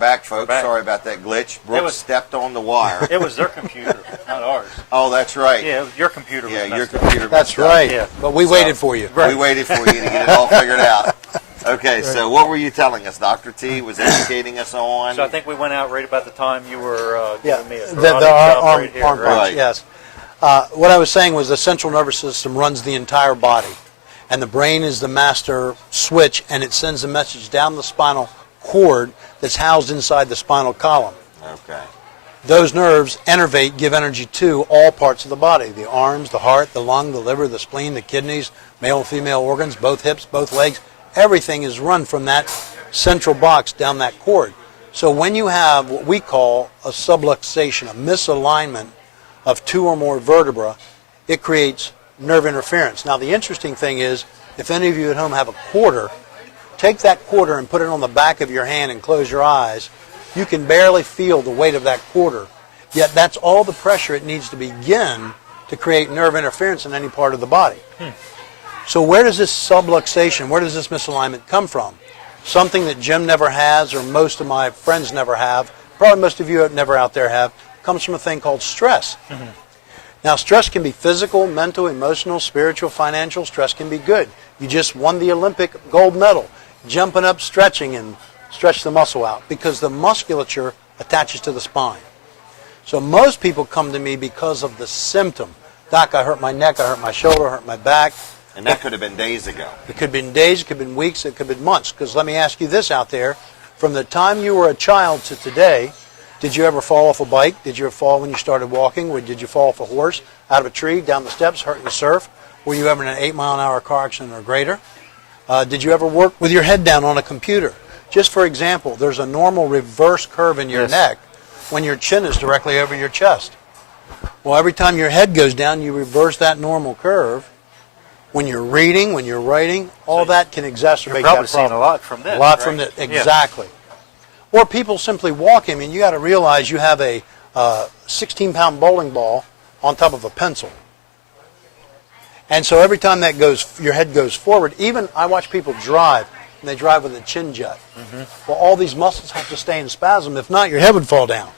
back, folks. Back. Sorry about that glitch. Brooks stepped on the wire. It was their computer, not ours. Oh, that's right. Yeah, your computer was Yeah, your messed up. computer. That's messed up. right. Yeah. But we waited for you. We waited for you to get it all figured out. Okay, so what were you telling us? Dr. T was educating us on. So I think we went out right about the time you were Yeah, giving me a the karate chop arm right here, punch, right? yes. What I was saying was the central nervous system runs the entire body, and the brain is the master switch, and it sends a message down the spinal cord that's housed inside the spinal column. Okay. Those nerves innervate, give energy to all parts of the body: the arms, the heart, the lung, the liver, the spleen, the kidneys, male and female organs, both hips, both legs. Everything is run from that central box down that cord. So when you have what we call a subluxation, a misalignment of two or more vertebrae, it creates nerve interference. Now the interesting thing is, if any of you at home have a quarter, take that quarter and put it on the back of your hand and close your eyes. You can barely feel the weight of that quarter, yet that's all the pressure it needs to begin to create nerve interference in any part of the body. So where does this subluxation, where does this misalignment come from? Something that Jim never has, or most of my friends never have, probably most of you never out there have, comes from a thing called stress. Now stress can be physical, mental, emotional, spiritual, financial. Stress can be good. You just won the Olympic gold medal, jumping up, stretching, and stretch the muscle out, because the musculature attaches to the spine. So most people come to me because of the symptom. Doc, I hurt my neck, I hurt my shoulder, I hurt my back. And that could have been days ago. It could have been days, it could have been weeks, it could have been months. Because let me ask you this out there. From the time you were a child to today, did you ever fall off a bike? Did you ever fall when you started walking? Or did you fall off a horse, out of a tree, down the steps, hurt in the surf? Were you ever in an 8-mile-an-hour car accident or greater? Did you ever work with your head down on a computer? Just for example, there's a normal reverse curve in your neck when your chin is directly over your chest. Well, every time your head goes down, you reverse that normal curve. When you're reading, when you're writing, all that can exacerbate You're probably that problem. seeing a lot from this. A lot right? from this, Yeah. exactly. Or people simply walking. I mean, you got to realize you have a 16-pound bowling ball on top of a pencil. And so every time that goes, your head goes forward. Even I watch people drive, and they drive with a chin jut. Well, all these muscles have to stay in spasm. If not, your head would fall down.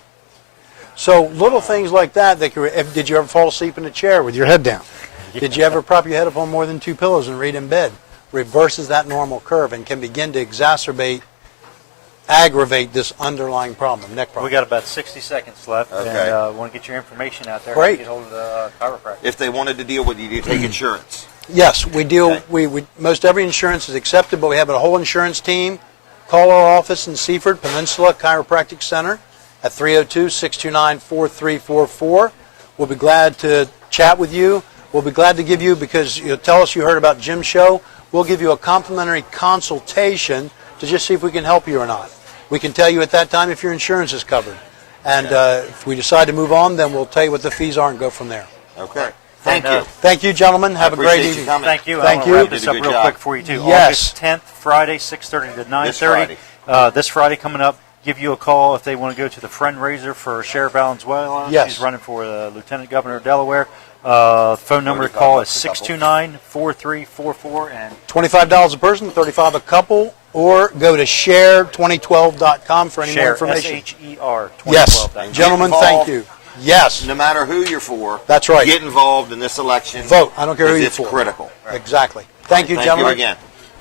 So little things like that. Did you ever fall asleep in a chair with your head down? Did you ever prop your head up on more than 2 pillows and read in bed? Reverses that normal curve and can begin to aggravate this underlying problem, neck problem. We got about 60 seconds left, Okay. and want to get your information out there. Great. Get hold of the chiropractor. If they wanted to deal with you, do you take insurance? Yes, we deal. Okay. We most every insurance is accepted, but we have a whole insurance team. Call our office in Seaford, Peninsula Chiropractic Center, at 302-629-4344. We'll be glad to chat with you. We'll be glad to give you, because you'll tell us you heard about Jim's show, we'll give you a complimentary consultation to just see if we can help you or not. We can tell you at that time if your insurance is covered. And if we decide to move on, then we'll tell you what the fees are and go from there. Okay. Thank And, you. Thank you, gentlemen. Have a great appreciate you evening. coming. Thank you. Thank I you. want to wrap You this did a up good real job. quick for you, too. Yes. August 10th, Friday, 6:30 to 9:30. This Friday. This Friday coming up. Give you a call if they want to go to the Friend-Raiser for Sheriff Valenzuela. Yes. He's running for Lieutenant Governor of Delaware. Phone number to call is 629-4344. And $25 a person, $35 a couple, or go to share2012.com for any more Share, information. SHER, 2012. Yes, Get gentlemen, involved. thank you. Yes, No matter who you're for, That's right. Get involved in this election. vote. I don't care who because you're it's for. critical. Exactly. Thank you, Thank gentlemen. you again.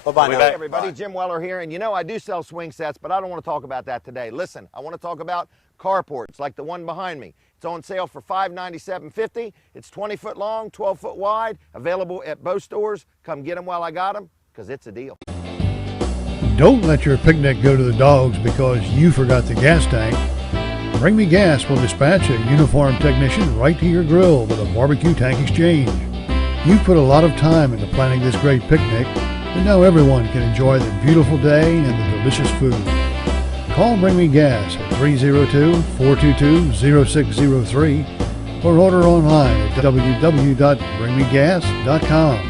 Bye-bye We'll now. be Hey everybody, Bye. Jim Weller here, and you know I do sell swing sets, but I don't want to talk about that today. Listen, I want to talk about carports like the one behind me. It's on sale for $597.50. It's 20-foot long, 12-foot wide, available at both stores. Come get them while I got them, because it's a deal. Don't let your picnic go to the dogs because you forgot the gas tank. Bring Me Gas will dispatch a uniformed technician right to your grill with a barbecue tank exchange. You've put a lot of time into planning this great picnic, and now everyone can enjoy the beautiful day and the delicious food. Call Bring Me Gas at 302-422-0603 or order online at www.bringmegas.com.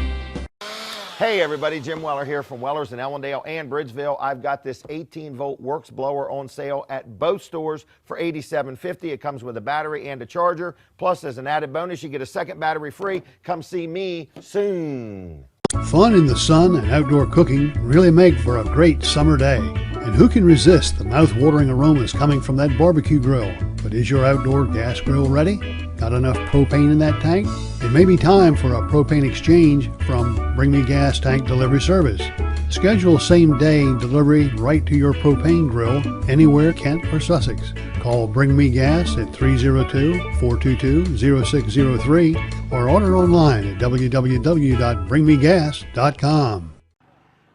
Hey everybody, Jim Weller here from Weller's in Ellendale and Bridgeville. I've got this 18-volt Works blower on sale at both stores for $87.50. It comes with a battery and a charger. Plus, as an added bonus, you get a second battery free. Come see me soon. Fun in the sun and outdoor cooking really make for a great summer day. And who can resist the mouth-watering aromas coming from that barbecue grill? But is your outdoor gas grill ready? Got enough propane in that tank? It may be time for a propane exchange from Bring Me Gas Tank Delivery Service. Schedule same-day delivery right to your propane grill anywhere Kent or Sussex. Call Bring Me Gas at 302-422-0603 or order online at www.bringmegas.com.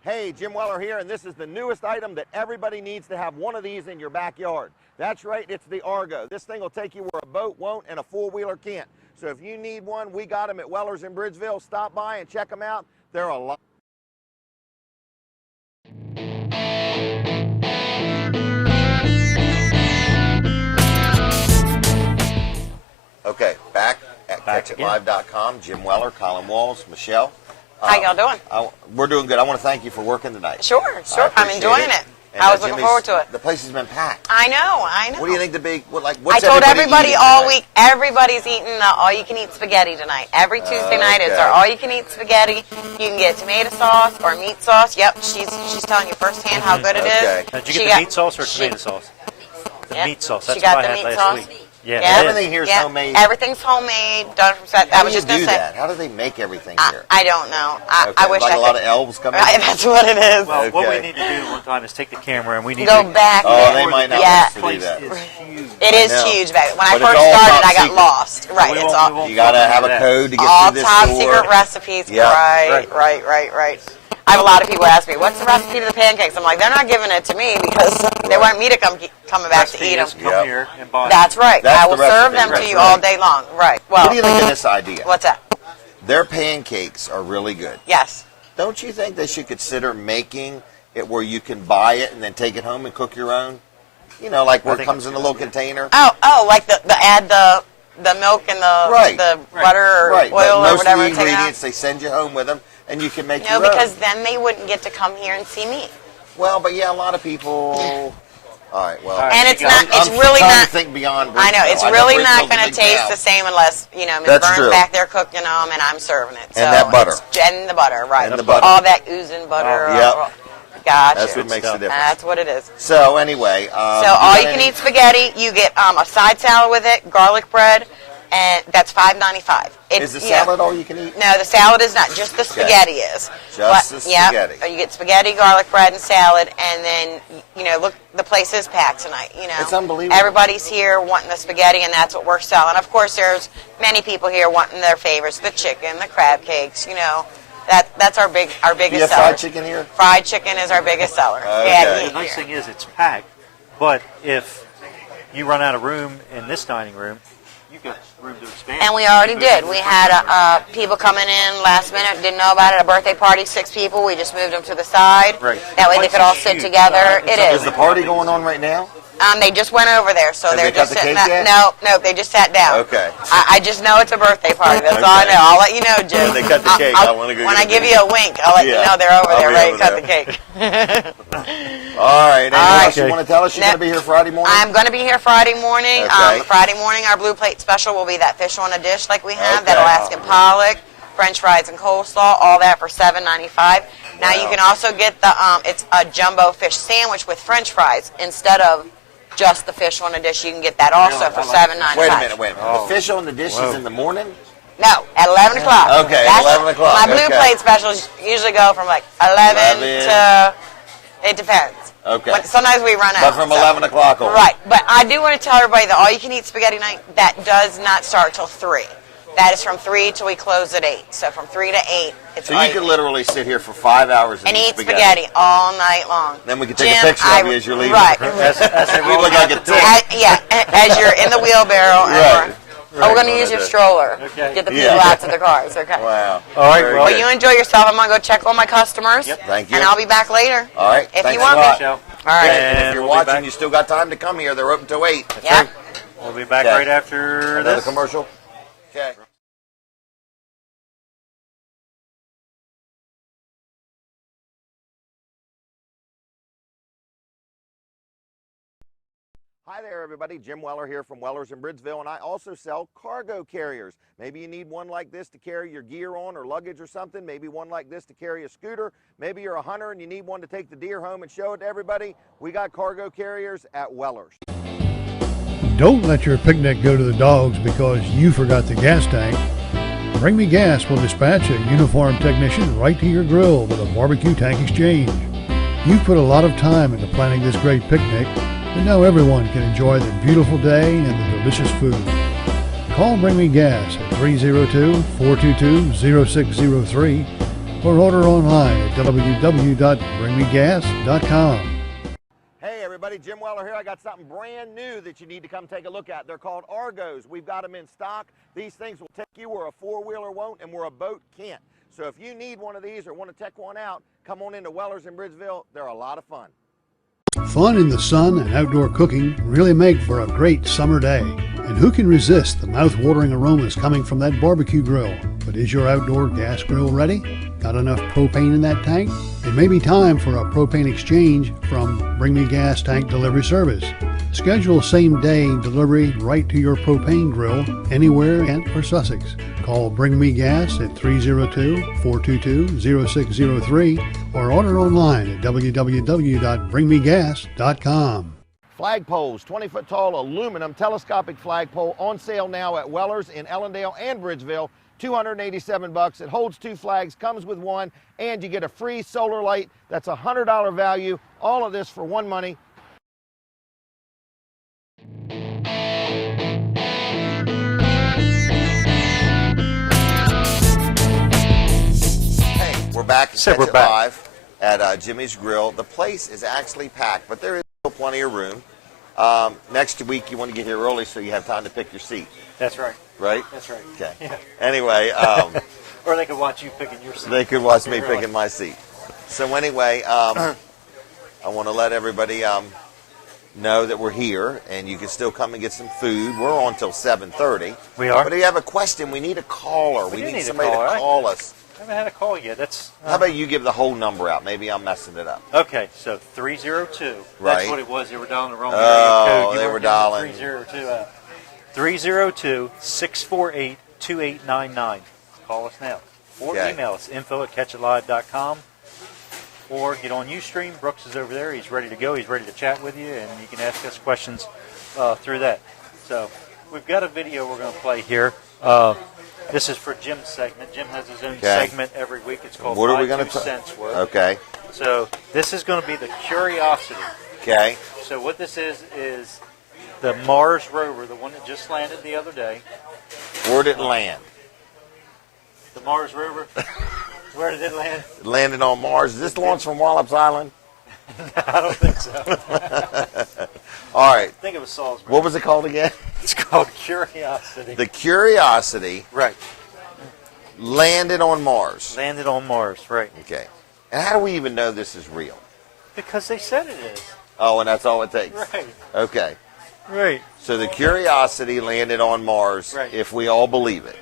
Hey, Jim Weller here, and this is the newest item that everybody needs to have one of these in your backyard. That's right, it's the Argo. This thing will take you where a boat won't and a four-wheeler can't. So if you need one, we got them at Weller's in Bridgeville. Stop by and check them out. They're a lot. Okay, back at CatchItLive.com. Jim Weller, Colin Walls, Michelle. How y'all doing? We're doing good. I want to thank you for working tonight. Sure. I'm appreciate enjoying it. And, I was looking Jimmy's- forward to it. The place has been packed. I know. What do you think the big, what's I told everybody eating all tonight? week, everybody's eating all-you-can-eat spaghetti tonight. Every Tuesday night is okay. our all-you-can-eat spaghetti. You can get tomato sauce or meat sauce. Yep, she's telling you firsthand how good it is. Okay. Now, did you She get got- the meat sauce or she- tomato sauce? The Yep. meat sauce. She That's got what the I meat had sauce. last week. Yeah, Yeah. Everything here is homemade. Everything's homemade, done from scratch. How I do was you just going do to say, that? How do they make everything here? I don't know. I Okay, wish like I a lot could. of elves come in? Right, that's what it is. Well, what we Okay. need to do one time is take the camera and we need Go to back Oh, there. they might not Yeah. want us to do place that. is huge. It is know. huge back. When I But it's first all started, top I got secret. lost. Right, We it's won't- all we won't You got to fall have into a that. code to get all through this top door. secret recipes. Yeah. Right. I have a lot of people ask me, "What's the recipe to the pancakes?" I'm like, they're not giving it to me because they want me to coming back to Recipe eat them. is come Yep. here and buy. That's right. That's I will the serve recipe. them to That's you right. all day long. Right. Well, What do you think of this idea? what's that? Their pancakes are really good. Yes. Don't you think they should consider making it where you can buy it and then take it home and cook your own? You know, like where it think comes in a little container. Oh, like the add the milk and the butter or Right. But oil or most whatever. of and the take it out. ingredients they send you home with them, and you can make No, your own. because then they wouldn't get to come here and see me. Well, but yeah, a lot of people. All right. Well, And it's I'm- not. It's I'm really trying not. to think beyond. I know Bridgeville. it's really Bridgeville's not a going to big taste town. the same unless Ms. That's Burns true. back there cooking them and I'm serving it. So And that butter. And the butter, right? And the butter. All that oozing butter. Yep. Gotcha. That's what makes the difference. That's what it is. So anyway, So you all got you can any- eat spaghetti. You get a side salad with it, garlic bread, and that's $5.95. Is the salad all you can eat? No, the salad is not. Just the spaghetti is. Just the spaghetti. Yeah, you get spaghetti, garlic bread, and salad, and then look, the place is packed tonight. It's unbelievable. Everybody's here wanting the spaghetti, and that's what we're selling. Of course, there's many people here wanting their favorites: the chicken, the crab cakes. That's our biggest Do you have seller. fried chicken here? Fried chicken is our biggest seller. Okay. Yeah, The nice thing is it's packed, but if you run out of room in this dining room, you've got room to expand. And we already did. We had people coming in last minute, didn't know about it. A birthday party, 6 people. We just moved them to the side. Right. That way they Place could all is sit huge. together. It Is is. the party going on right now? They just went over there, so Have they're they cut just the sitting. cake yet? No, they just sat down. Okay. I just know it's a birthday party. That's all I Okay. know. I'll let you know, Jim. When they cut the cake, I wanna go When get I a give cake. you a wink, I'll let you Yeah. know they're over I'll there be ready over to cut there. the cake. All right. Anything else you Okay. want to tell us? You're No. going to be here Friday morning? I'm going to be here Friday morning. Okay. Friday morning, our blue plate special will be that fish on a dish like we have, that Okay. Alaskan pollock, French fries and coleslaw, all that for $7.95. Now you Wow. can also get the it's a jumbo fish sandwich with French fries instead of just the fish on a dish. You can get that also for $7.95. Wait a minute. The fish on the dish is in the morning? No, at 11 o'clock. Okay, at 11 o'clock, My blue okay. plate specials usually go from like 11 to, it depends. Okay. But sometimes we run out. But from so- 11 o'clock on. Right, but I do want to tell everybody that all-you-can-eat spaghetti night, that does not start till 3. That is from 3 till we close at 8. So from 3 to 8, it's So all you could literally sit here for 5 hours and eat spaghetti all night long. Then we can take a Jim, picture of you as you're leaving. Right. You look like a tick. As you're in the wheelbarrow. And Right. we're going to use your stroller. Okay. Get the Yeah. people out to their cars, okay? Wow. All right, Very well, Well, good. you enjoy yourself. I'm going to go check on my customers. Yep. Thank you. And I'll be back later. All right. If Thanks you want a me. lot. Show. All right. And if And you're we'll be watching, back. you still got time to come here. They're open till 8. Yeah. We'll be back Okay. right after Another this. commercial? Okay. Hi there, everybody. Jim Weller here from Weller's in Bridgeville, and I also sell cargo carriers. Maybe you need one like this to carry your gear on or luggage or something. Maybe one like this to carry a scooter. Maybe you're a hunter and you need one to take the deer home and show it to everybody. We got cargo carriers at Weller's. Don't let your picnic go to the dogs because you forgot the gas tank. Bring Me Gas will dispatch a uniformed technician right to your grill with a barbecue tank exchange. You've put a lot of time into planning this great picnic, and now everyone can enjoy the beautiful day and the delicious food. Call Bring Me Gas at 302-422-0603 or order online at www.bringmegas.com. Hey everybody, Jim Weller here. I got something brand new that you need to come take a look at. They're called Argos. We've got them in stock. These things will take you where a four-wheeler won't and where a boat can't. So if you need one of these or want to check one out, come on into Weller's in Bridgeville. They're a lot of fun. Fun in the sun and outdoor cooking really make for a great summer day. And who can resist the mouth-watering aromas coming from that barbecue grill? But is your outdoor gas grill ready? Got enough propane in that tank? It may be time for a propane exchange from Bring Me Gas Tank Delivery Service. Schedule same-day delivery right to your propane grill anywhere in Kent or Sussex. Call Bring Me Gas at 302-422-0603 or order online at www.bringmegas.com. Flagpoles, 20-foot tall aluminum telescopic flagpole on sale now at Weller's in Ellendale and Bridgeville. $287. It holds 2 flags, comes with one, and you get a free solar light. That's a $100 value. All of this for one money. Hey, we're back at So Catch we're It back. Live at Jimmy's Grill. The place is actually packed, but there is still plenty of room. Next week, you want to get here early so you have time to pick your seat, That's right. right? That's right. Okay. Yeah. Anyway, Or they could watch you picking your seat. they could watch me Really. picking my seat. So anyway, I want to let everybody know that we're here, and you can still come and get some food. We're on till 7:30. We are. But if you have a question, we need a caller. We do need need a somebody caller, to right? call us. I haven't had a call yet. That's How about you give the whole number out? Maybe I'm messing it up. okay. So 302. Right. That's what it was. They were dialing the wrong Oh, area code. You they weren't were getting dialing. 302 out. 302-648-2899. Call us now. Or Okay. email us, info@catchitlive.com. Or get on Ustream. Brooks is over there. He's ready to go. He's ready to chat with you, and you can ask us questions through that. So we've got a video we're going to play here. This is for Jim's segment. Jim has his own Okay. segment every week. It's called What are My we going 2 to Cents Worth. Okay. So this is going to be the Curiosity. Okay. So what this is the Mars rover, the one that just landed the other day. Where did it land? The Mars rover. Where did it land? It landed on Mars. Is this launch from Wallops Island? I don't think so. All right. I think it was Salisbury. What was it called again? It's called Curiosity. The Curiosity Right. landed on Mars. Landed on Mars, right. Okay. And how do we even know this is real? Because they said it is. Oh, and that's all it takes. Right. Okay. Right. So the Curiosity landed on Mars, Right. if we all believe it.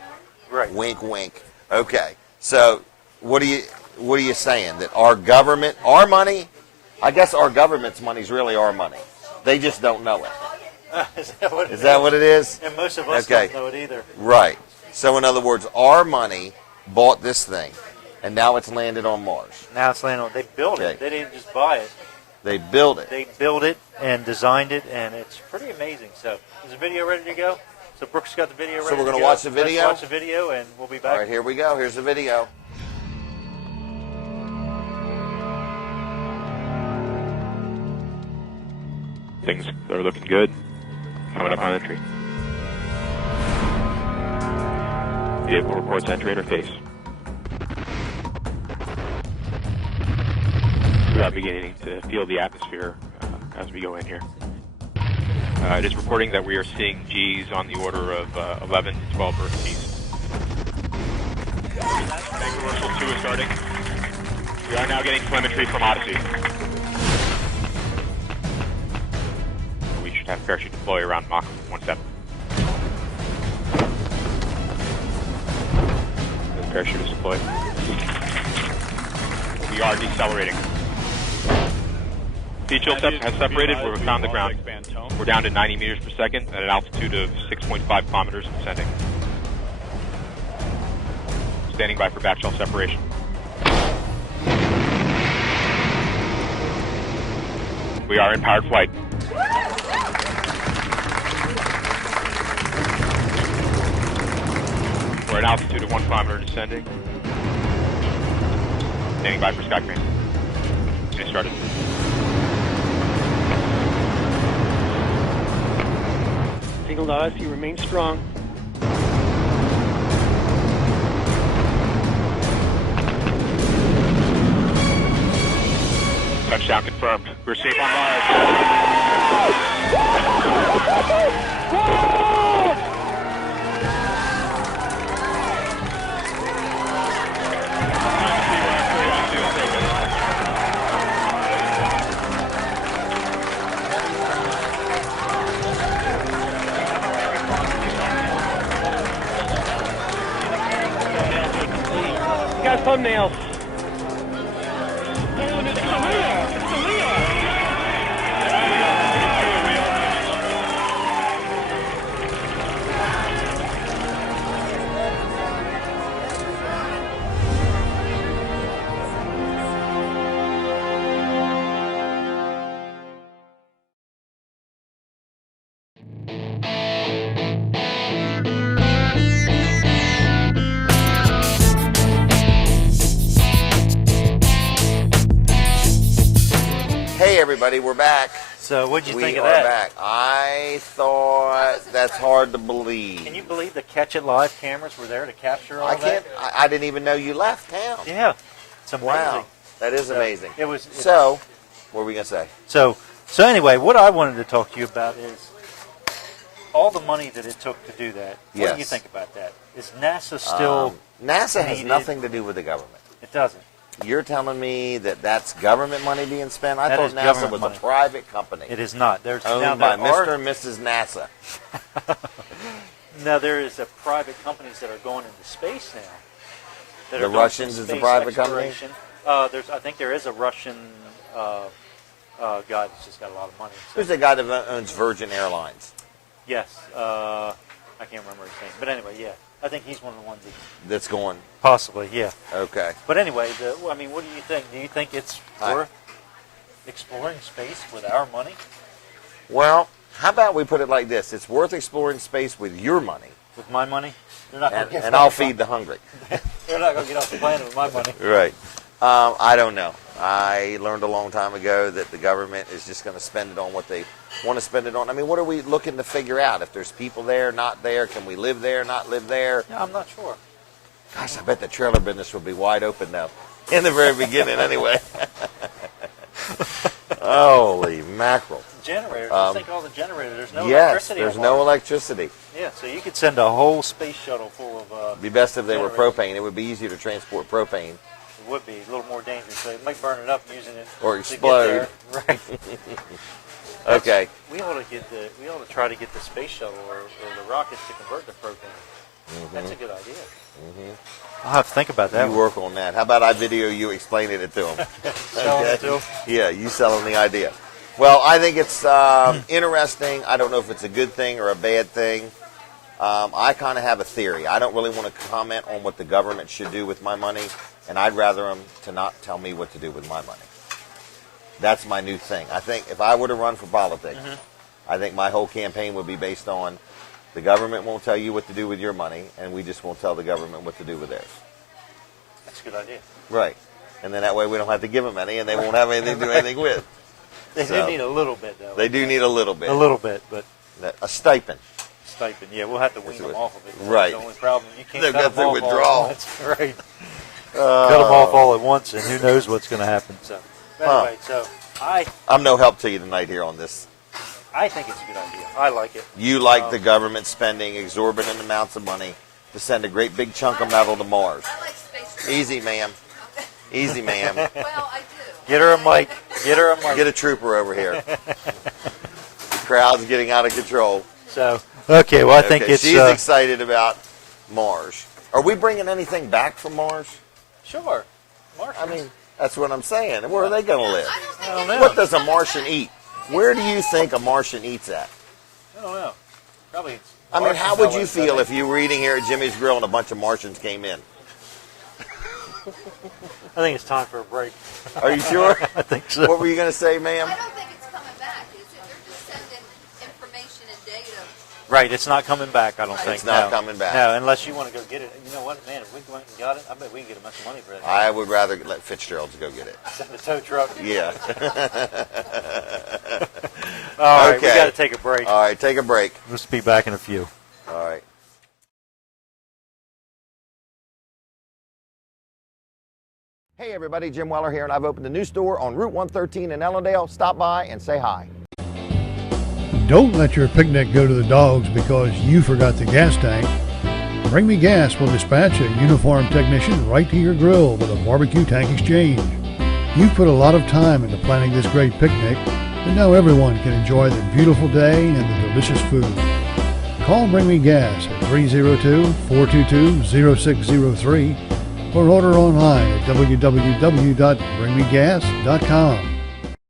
Right. Wink, wink. Okay. So what are you saying? That our government, our money, I guess our government's money is really our money. They just don't know it. Is that what it Is that what it is? And most of us Okay. don't know it either. Right. So in other words, our money bought this thing, and now it's landed on Mars. Now it's landing on. They built Okay. it. They didn't just buy it. They built it. They built it and designed it, and it's pretty amazing. So is the video ready to go? So Brooks got the video ready So we're to gonna go. watch the video? Let's watch the video, and we'll be back. All right, here we go. Here's the video. Things are looking good. Coming up on entry. Vehicle reports entry interface. We are beginning to feel the atmosphere as we go in here. It is reporting that we are seeing G's on the order of 11 to 12 Earth G's. Bank reversal 2 is starting. We are now getting telemetry from Odyssey. We should have parachute deploy around Mach 17. The parachute is deployed. We are decelerating. Feed chill has separated. We're found the ground. We're down to 90 meters per second at an altitude of 6.5 kilometers descending. Standing by for back shell separation. We are in powered flight. We're at an altitude of 1 kilometer descending. Standing by for sky crane. Get started. Signal to us, you remain strong. Touchdown confirmed. We're safe on Mars. Got thumbnails. Hey, everybody, we're back. So what'd you We think of are that? back. I thought that's hard to believe. Can you believe the Catch It Live cameras were there to capture all I that? can't. I didn't even know you left town. Yeah, it's amazing. Wow, that is So, amazing. It was So, what were we gonna say? So anyway, what I wanted to talk to you about is all the money that it took to do that. What do you Yes. think about that? Is NASA still? NASA has needed- nothing to do with the government. It doesn't. You're telling me that that's government money being spent? I That thought is NASA government was money. a private company It is not. There's owned now by there are- Mr. and Mrs. NASA. Now there is a private companies that are going into space now. That The are doing Russians some is a space private company? exploration. I think there is a Russian guy that's just got a lot of money. So, Who's the guy that owns Virgin Airlines? yes, I can't remember his name, but anyway, yeah, I think he's one of the ones that's That's going. possibly, yeah. Okay. But anyway, what do you think? Do you think it's worth exploring space with our money? Well, how about we put it like this? It's worth exploring space with your money, With my money? They're not and, going to and I'll feed the hungry. They're not going to get off the planet with my money. Right. I don't know. I learned a long time ago that the government is just going to spend it on what they want to spend it on. I mean, what are we looking to figure out? If there's people there, not there, can we live there, not live there? Yeah, I'm not sure. Gosh, I bet the trailer business would be wide open now. In the very beginning, anyway. Holy mackerel. Generators. Just think all the generators. There's no Yes, electricity. there's on no Mars. electricity. Yeah, so you could send a whole space shuttle full of. It'd be best if they were generators. propane. It would be easier to transport propane. It would be a little more dangerous. So it might burn it up using it. Or to get explode. there. Right. Okay. We ought to try to get the space shuttle or the rockets to convert to propane. That's a good idea. I'll have to think about that. You work on that. How about I video you explaining it to them? Selling it to 'em. Yeah, you selling the idea. Well, I think it's interesting. I don't know if it's a good thing or a bad thing. I kind of have a theory. I don't really want to comment on what the government should do with my money, and I'd rather them to not tell me what to do with my money. That's my new thing. I think if I were to run for politics, I think my whole campaign would be based on the government won't tell you what to do with your money, and we just won't tell the government what to do with theirs. That's a good idea. Right. And then that way we don't have to give them any, and they won't have anything to do anything with. They So, do need a little bit, though. They do need a little bit. A little bit, but A stipend. stipend. Yeah, we'll have to wean That's them what- off of it. That's right. the only problem. You can't They've cut got them their off all withdrawal. at once. Right. Cut them off all at once, and who knows what's going to happen. So, anyway, so I'm no help to you tonight here on this. I think it's a good idea. I like it. You like the government spending exorbitant amounts of money to send a great big chunk of metal to Mars. I like space. Easy, ma'am. Easy, ma'am. Well, I do. Get her a mic. Get her a mic. Get a trooper over here. The crowd's getting out of control. So, okay, well, I think Okay, it's she's excited about Mars. Are we bringing anything back from Mars? sure. Martians. I mean, That's what I'm saying. Where are they going to live? I don't know. What does a Martian eat? Where do you think a Martian eats at? I don't know. Probably. I mean, how would you feel if you were eating here at Jimmy's Grill and a bunch of Martians came in? I think it's time for a break. Are you sure? I think so. What were you going to say, ma'am? I don't think it's coming back, is it? They're just sending information and data. Right, it's not coming back, I don't think. It's not no. coming back. No, unless you want to go get it. You know what, man, if we went and got it, I bet we can get a bunch of money for that. I would rather let Fitzgerald's go get it. Send the tow truck. Yeah. All right, Okay. we got to take a break. All right, take a break. We'll be back in a few. All right. Hey everybody, Jim Weller here, and I've opened a new store on Route 113 in Ellendale. Stop by and say hi. Don't let your picnic go to the dogs because you forgot the gas tank. Bring Me Gas will dispatch a uniformed technician right to your grill with a barbecue tank exchange. You've put a lot of time into planning this great picnic, and now everyone can enjoy the beautiful day and the delicious food. Call Bring Me Gas at 302-422-0603 or order online at www.bringmegas.com.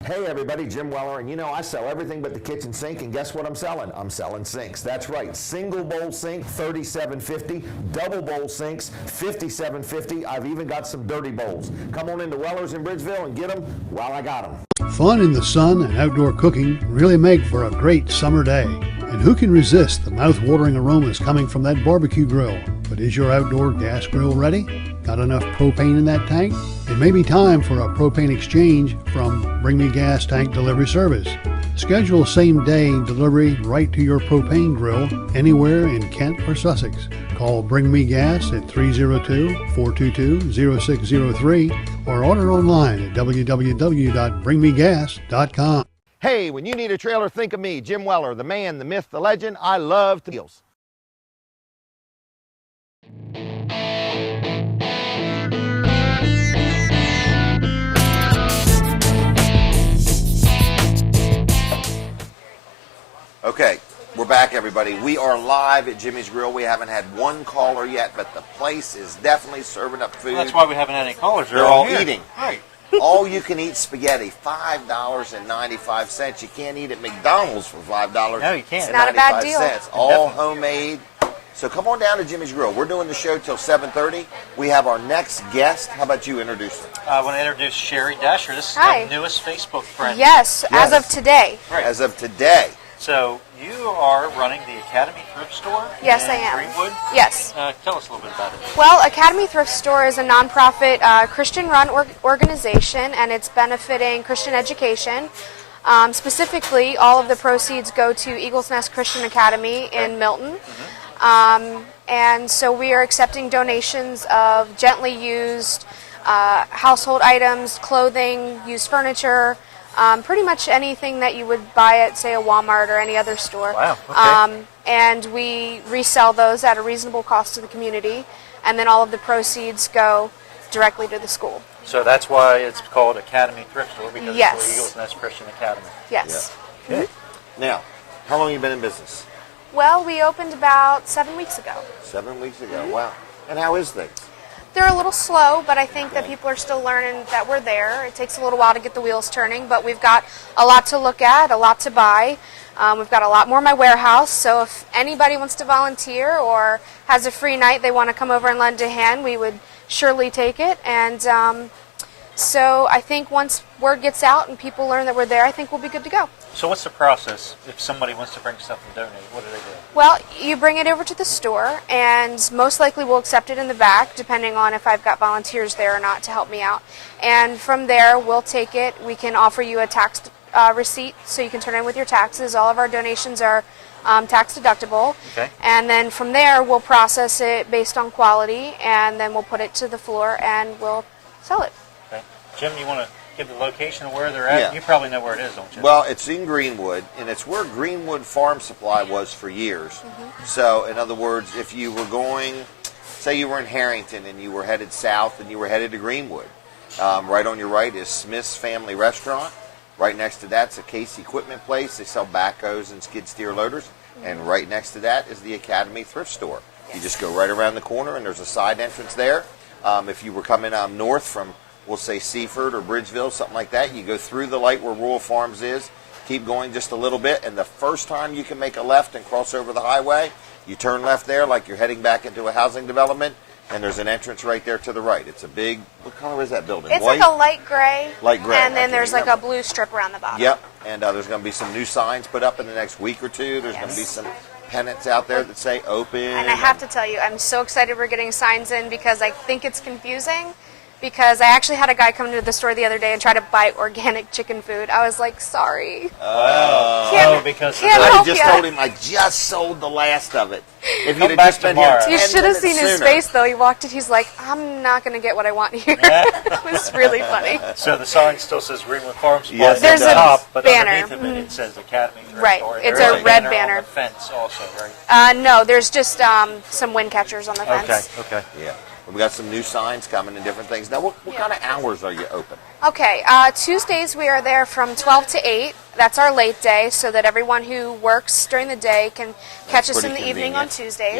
Hey everybody, Jim Weller, and you know I sell everything but the kitchen sink, and guess what I'm selling? I'm selling sinks. That's right, single bowl sink, $37.50, double bowl sinks, $57.50. I've even got some dirty bowls. Come on into Weller's in Bridgeville and get them while I got them. Fun in the sun and outdoor cooking really make for a great summer day. And who can resist the mouth-watering aromas coming from that barbecue grill? But is your outdoor gas grill ready? Got enough propane in that tank? It may be time for a propane exchange from Bring Me Gas Tank Delivery Service. Schedule same-day delivery right to your propane grill anywhere in Kent or Sussex. Call Bring Me Gas at 302-422-0603 or order online at www.bringmegas.com. Hey, when you need a trailer, think of me, Jim Weller, the man, the myth, the legend. I love deals. Okay, we're back, everybody. We are live at Jimmy's Grill. We haven't had one caller yet, but the place is definitely serving up food. Well, that's why we haven't had any callers. They're all here. eating. Right. All you can eat spaghetti, $5.95. You can't eat at McDonald's for $5. No, you can't. It's not a bad deal. All homemade. So come on down to Jimmy's Grill. We're doing the show till 7:30. We have our next guest. How about you introduce them? I want to introduce Sherry Dasher. This is Hi. my newest Facebook friend. Yes, as Yes. of today. Right. As of today. So you are running the Academy Thrift Store Yes, in I am. Greenwood. Yes. Tell us a little bit about it. Well, Academy Thrift Store is a nonprofit Christian-run organization, and it's benefiting Christian education. Specifically, all of the proceeds go to Eagles Nest Christian Academy in Milton. And so we are accepting donations of gently used household items, clothing, used furniture, pretty much anything that you would buy at, say, a Walmart or any other store. Wow, okay. And we resell those at a reasonable cost to the community, and then all of the proceeds go directly to the school. So that's why it's called Academy Thrift Store, because Yes. it's the Eagles Nest Christian Academy. Yes. Okay. Now, how long have you been in business? Well, we opened about 7 weeks ago. 7 weeks ago. Wow. And how is things? They're a little slow, but I think that people are still learning that we're there. It takes a little while to get the wheels turning, but we've got a lot to look at, a lot to buy. We've got a lot more in my warehouse, so if anybody wants to volunteer or has a free night they want to come over and lend a hand, we would surely take it. And so I think once word gets out and people learn that we're there, I think we'll be good to go. So what's the process if somebody wants to bring stuff and donate? What do they do? Well, you bring it over to the store, and most likely we'll accept it in the back, depending on if I've got volunteers there or not to help me out. And from there, we'll take it. We can offer you a tax receipt, so you can turn in with your taxes. All of our donations are tax deductible. Okay. And then from there, we'll process it based on quality, and then we'll put it to the floor, and we'll sell it. Okay. Jim, you want to give the location of where they're at? Yeah. You probably know where it is, don't you? Well, it's in Greenwood, and it's where Greenwood Farm Supply was for years. So, in other words, if you were going, say you were in Harrington and you were headed south and you were headed to Greenwood, right on your right is Smith's Family Restaurant. Right next to that's a Case Equipment Place. They sell backhoes and skid steer loaders. And right next to that is the Academy Thrift Store. You just go right around the corner, and there's a side entrance there. If you were coming north from we'll say Seaford or Bridgeville, something like that. You go through the light where Rural Farms is, keep going just a little bit, and the first time you can make a left and cross over the highway, you turn left there like you're heading back into a housing development, and there's an entrance right there to the right. It's a big, what color is that building? It's White? like a light gray. Light gray, And I then can't there's like a remember. blue strip around the bottom. Yep, and there's going to be some new signs put up in the next week or two. There's going to be some pennants out there that say open. And I have to tell you, I'm so excited we're getting signs in because I think it's confusing. Because I actually had a guy come into the store the other day and try to buy organic chicken food. I was like, sorry. Because can't I help just ya. told him I just sold the last of it. If Come you'd have back just been tomorrow. here You 10 should have minutes seen his sooner. face, though. He walked in, he's like, I'm not going to get what I want here. It was really funny. So the sign still says Greenwood Farm Supply Yes, at There's the a top, but banner. underneath of it says Academy Thrift Right, Store. it's There a is red on banner. the fence also, right? No, there's just some wind catchers on the fence. Okay. Yeah. We got some new signs coming and different things. Now, what kind of hours are you open? Okay, Tuesdays we are there from 12 to 8. That's our late day, so that everyone who works during the day can catch us in pretty the evening on convenient. Tuesdays.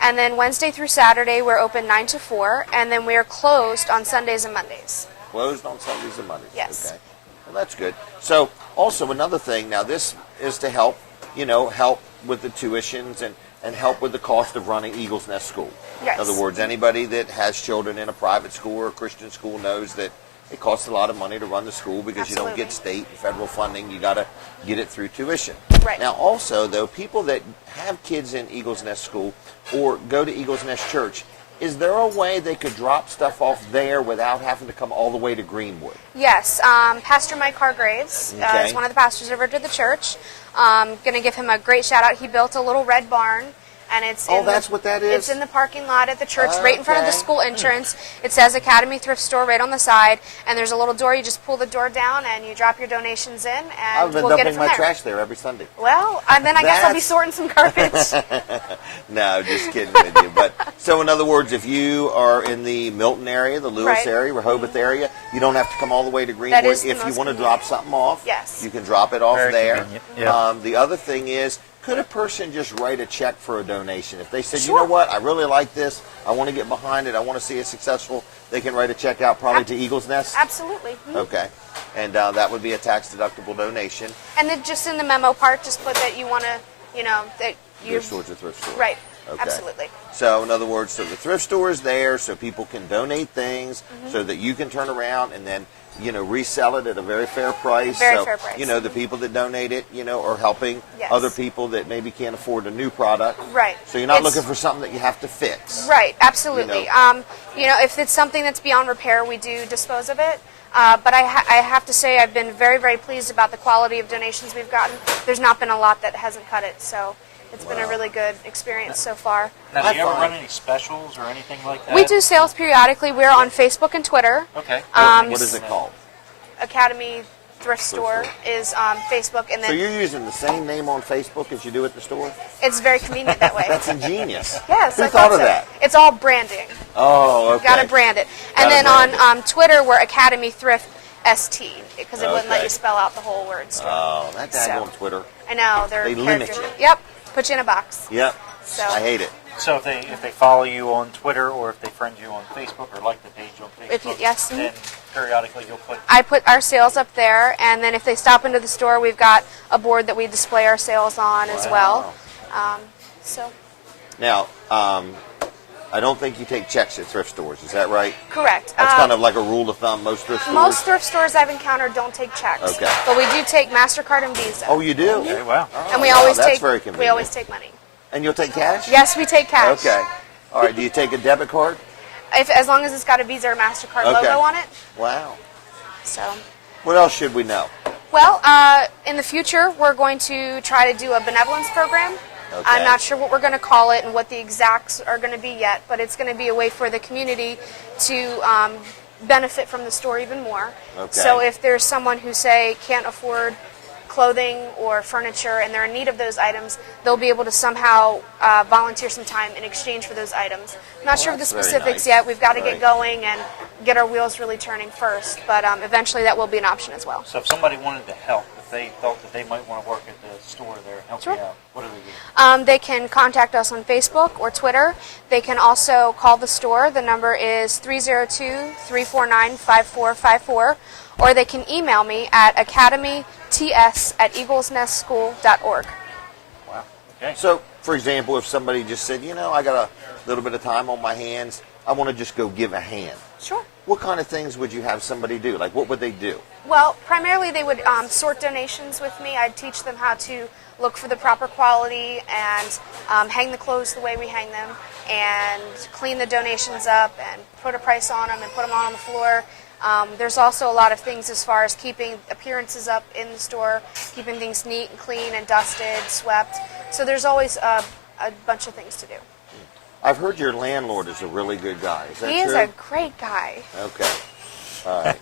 Yeah. And then Wednesday through Saturday we're open 9 to 4, and then we are closed on Sundays and Mondays. Closed on Sundays and Mondays. Yes. Okay. Well, that's good. So, also another thing. Now, this is to help, help with the tuitions and help with the cost of running Eagles Nest School. Yes. In other words, anybody that has children in a private school or a Christian school knows that it costs a lot of money to run the school because you don't Absolutely. get state and federal funding. You got to get it through tuition. Right. Now, also, though, people that have kids in Eagles Nest School or go to Eagles Nest Church, is there a way they could drop stuff off there without having to come all the way to Greenwood? Yes, Pastor Mike Hargraves Okay. is one of the pastors over to the church. Going to give him a great shout out. He built a little red barn. And it's Oh, in that's what that is? It's in the parking lot at the church, right in front of the Okay. school entrance. It says Academy Thrift Store right on the side, and there's a little door. You just pull the door down, and you drop your donations in, and I've been we'll get it dumping from my there. trash there every Sunday. Well, and then I guess I'll be That's- sorting some garbage. No, just kidding with you. But so, in other words, if you are in the Milton area, the Lewis Right. area, Rehoboth area, you don't have to come all the way to Greenwood. is the If you most want to convenient. drop something off, Yes. you can drop it off Very there. convenient, yeah. The other thing is, could a person just write a check for a donation? If they said, you Sure. know what, I really like this, I want to get behind it, I want to see it successful, they can write a check out probably to Eagles Nest? Absolutely. Mhm. Okay. And that would be a tax-deductible donation. And then just in the memo part, just put that you want to, that you Thrift store's a thrift store. Right. Okay. Absolutely. So, in other words, so the thrift store is there so people can donate things Mm-hmm. so that you can turn around and then, resell it at a very fair price. Very so, fair price. the people that donate it, are helping Yes. other people that maybe can't afford a new product. Right. So you're not It's- looking for something that you have to fix. Right, absolutely. If it's something that's beyond repair, we do dispose of it. But I have to say I've been very, very pleased about the quality of donations we've gotten. There's not been a lot that hasn't cut it, so it's been a really good experience so far. Now, do you ever find- run any specials or anything like that? We do sales periodically. We're on Facebook and Twitter. Okay. What is it called? Academy Thrift Store is Facebook, and So then you're using the same name on Facebook as you do at the store? it's very convenient that way. That's ingenious. Yes, Who I thought so. of that? It's all branding. Oh, okay. Got to brand it. And Gotta then brand on Twitter, we're Academy Thrift ST because it wouldn't let Okay. you spell out the whole word store. Oh, that tag So. on Twitter. I know they're They limit character- you. Yep, put you in a box. Yep. So I hate it. So if they follow you on Twitter or if they friend you on Facebook or like the page on Facebook, If you- yes, mhm. then periodically you'll put. I put our sales up there, and then if they stop into the store, we've got a board that we display our sales on as well. So Now, I don't think you take checks at thrift stores. Is that right? correct. That's kind of like a rule of thumb. Most thrift stores. Most thrift stores I've encountered don't take checks. Okay. But we do take MasterCard and Visa. Oh, you do. Okay, wow. and we wow, always that's take very we convenient. always take money. And you'll take cash? Yes, we take cash. Okay. All right. Do you take a debit card? As long as it's got a Visa or MasterCard Okay. logo on it. Wow. So, What else should we know? well, in the future, we're going to try to do a benevolence program. Okay. I'm not sure what we're going to call it and what the exacts are going to be yet, but it's going to be a way for the community to benefit from the store even more. Okay. So if there's someone who, say, can't afford clothing or furniture and they're in need of those items, they'll be able to somehow volunteer some time in exchange for those items. I'm not sure of the that's very specifics nice. yet. We've got to Right. get going and get our wheels really turning first, but eventually that will be an option as well. So if somebody wanted to help, if they thought that they might want to work at the store there and help Sure. you out, what do they do? They can contact us on Facebook or Twitter. They can also call the store. The number is 302-349-5454. Or they can email me at academyts@eaglesnestschool.org. Wow. Okay. So, for example, if somebody just said, I got a little bit of time on my hands, I want to just go give a hand. Sure. What kind of things would you have somebody do? Like, what would they do? Well, primarily they would sort donations with me. I'd teach them how to look for the proper quality and hang the clothes the way we hang them and clean the donations up and put a price on them and put them on the floor. There's also a lot of things as far as keeping appearances up in the store, keeping things neat and clean and dusted, swept. So there's always a bunch of things to do. I've heard your landlord is a really good guy. Is that He is true? a great guy. Okay. All right.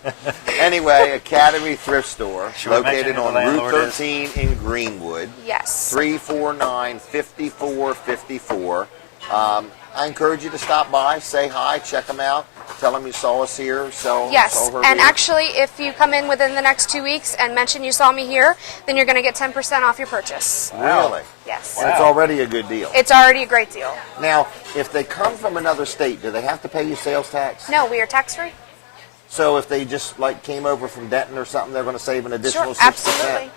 Anyway, Academy Thrift Store, Should we mention located who the on Route landlord is? 13 in Greenwood. Yes. 349-5454. I encourage you to stop by, say hi, check them out, tell them you saw us here, Yes, saw her and here. actually, if you come in within the next 2 weeks and mention you saw me here, then you're going to get 10% off your purchase. Really? Yes. That's already a good deal. It's already a great deal. Now, if they come from another state, do they have to pay you sales tax? No, we are tax-free. So if they just came over from Denton or something, they're going to save an additional Sure, 6%? absolutely.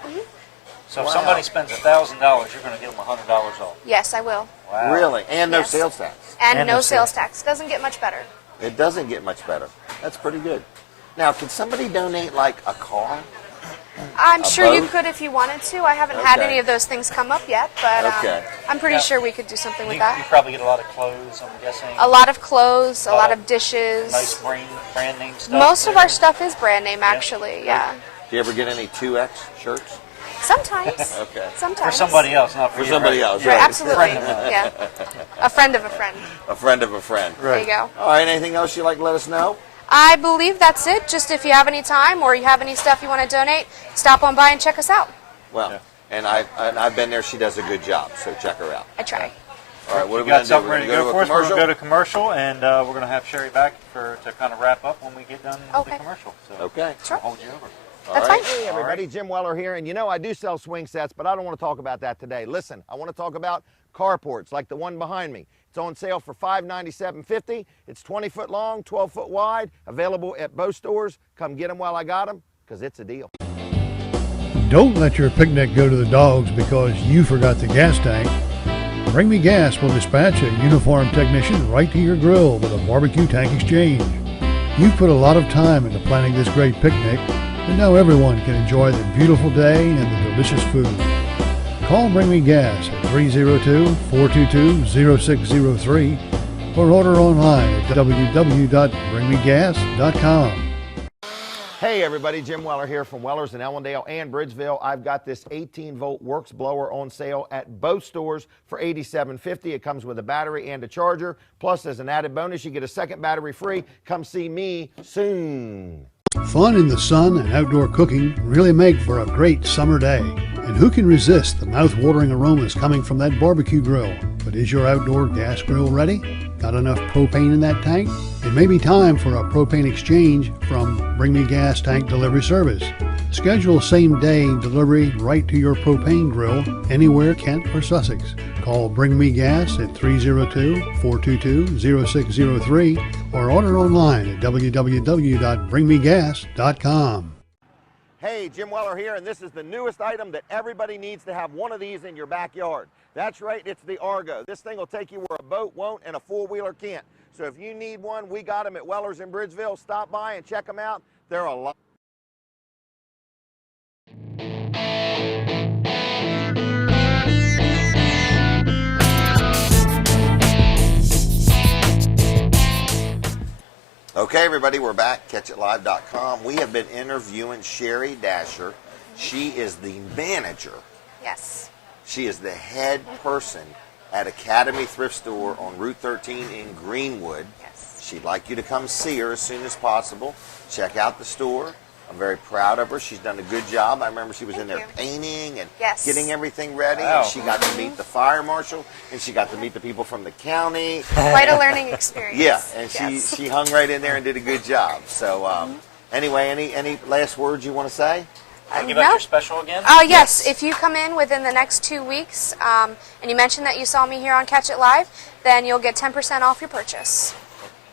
So if Wow. somebody spends $1,000, you're going to give them $100 off. Yes, I will. Wow. Really? And no Yes. sales tax? And, And no no sales sales tax. Doesn't get much better. It doesn't get much better. That's pretty good. Now, can somebody donate like a car? I'm sure you boat? could if you wanted to. I haven't had Okay. any of those things come up yet, but Okay. I'm pretty Yeah. sure we could do something with You that. probably get a lot of clothes, I'm guessing. A lot of clothes, a lot of of dishes. Nice brand name stuff. Most of there. our stuff is brand name, actually. Yeah. Do you ever get any 2X shirts? Sometimes. Okay. Sometimes. For somebody else, not for For you. somebody right? else, Right, right. absolutely. Yeah. A friend of a friend. A friend of a friend. There you go. All right, anything else you'd like to let us know? I believe that's it. Just if you have any time or you have any stuff you want to donate, stop on by and check us out. Well, Yeah. and I've been there. She does a good job, so check her out. I try. All right, what are You we got going to do? something We're ready going to to go for us? We're going to commercial? go to commercial, and we're going to have Sherry back to kind of wrap up when we get done with Okay. the commercial. So Okay. Sure. I'll hold you over. That's All right. fine. Hey everybody, Jim Weller here, and I do sell swing sets, but I don't want to talk about that today. Listen, I want to talk about carports like the one behind me. It's on sale for $597.50. It's 20 foot long, 12 foot wide, available at both stores. Come get them while I got them, because it's a deal. Don't let your picnic go to the dogs because you forgot the gas tank. Bring Me Gas will dispatch a uniformed technician right to your grill with a barbecue tank exchange. You've put a lot of time into planning this great picnic, and now everyone can enjoy the beautiful day and the delicious food. Call Bring Me Gas at 302-422-0603 or order online at www.bringmegas.com. Hey everybody, Jim Weller here from Weller's in Ellendale and Bridgeville. I've got this 18-volt Works blower on sale at both stores for $87.50. It comes with a battery and a charger. Plus, as an added bonus, you get a second battery free. Come see me soon. Fun in the sun and outdoor cooking really make for a great summer day. And who can resist the mouth-watering aromas coming from that barbecue grill? But is your outdoor gas grill ready? Got enough propane in that tank? It may be time for a propane exchange from Bring Me Gas Tank Delivery Service. Schedule same-day delivery right to your propane grill anywhere Kent or Sussex. Call Bring Me Gas at 302-422-0603 or order online at www.bringmegas.com. Hey, Jim Weller here, and this is the newest item that everybody needs to have one of these in your backyard. That's right, it's the Argo. This thing will take you where a boat won't and a four-wheeler can't. So if you need one, we got them at Weller's in Bridgeville. Stop by and check them out. They're a lot. Okay, everybody, we're back. CatchItLive.com. We have been interviewing Sherry Dasher. She is the manager. Yes. She is the head person at Academy Thrift Store on Route 13 in Greenwood. Yes. She'd like you to come see her as soon as possible. Check out the store. I'm very proud of her. She's done a good job. I remember she was in there Thank painting and Yes. getting everything ready. Wow. And she got to meet the fire marshal, and she got to meet the people from the county. Quite a learning experience. Yeah, and Yes. she hung right in there and did a good job. So anyway, any last words you want to say? Give out no. your special again? Yes. If you come in within the next 2 weeks and you mention that you saw me here on Catch It Live, then you'll get 10% off your purchase.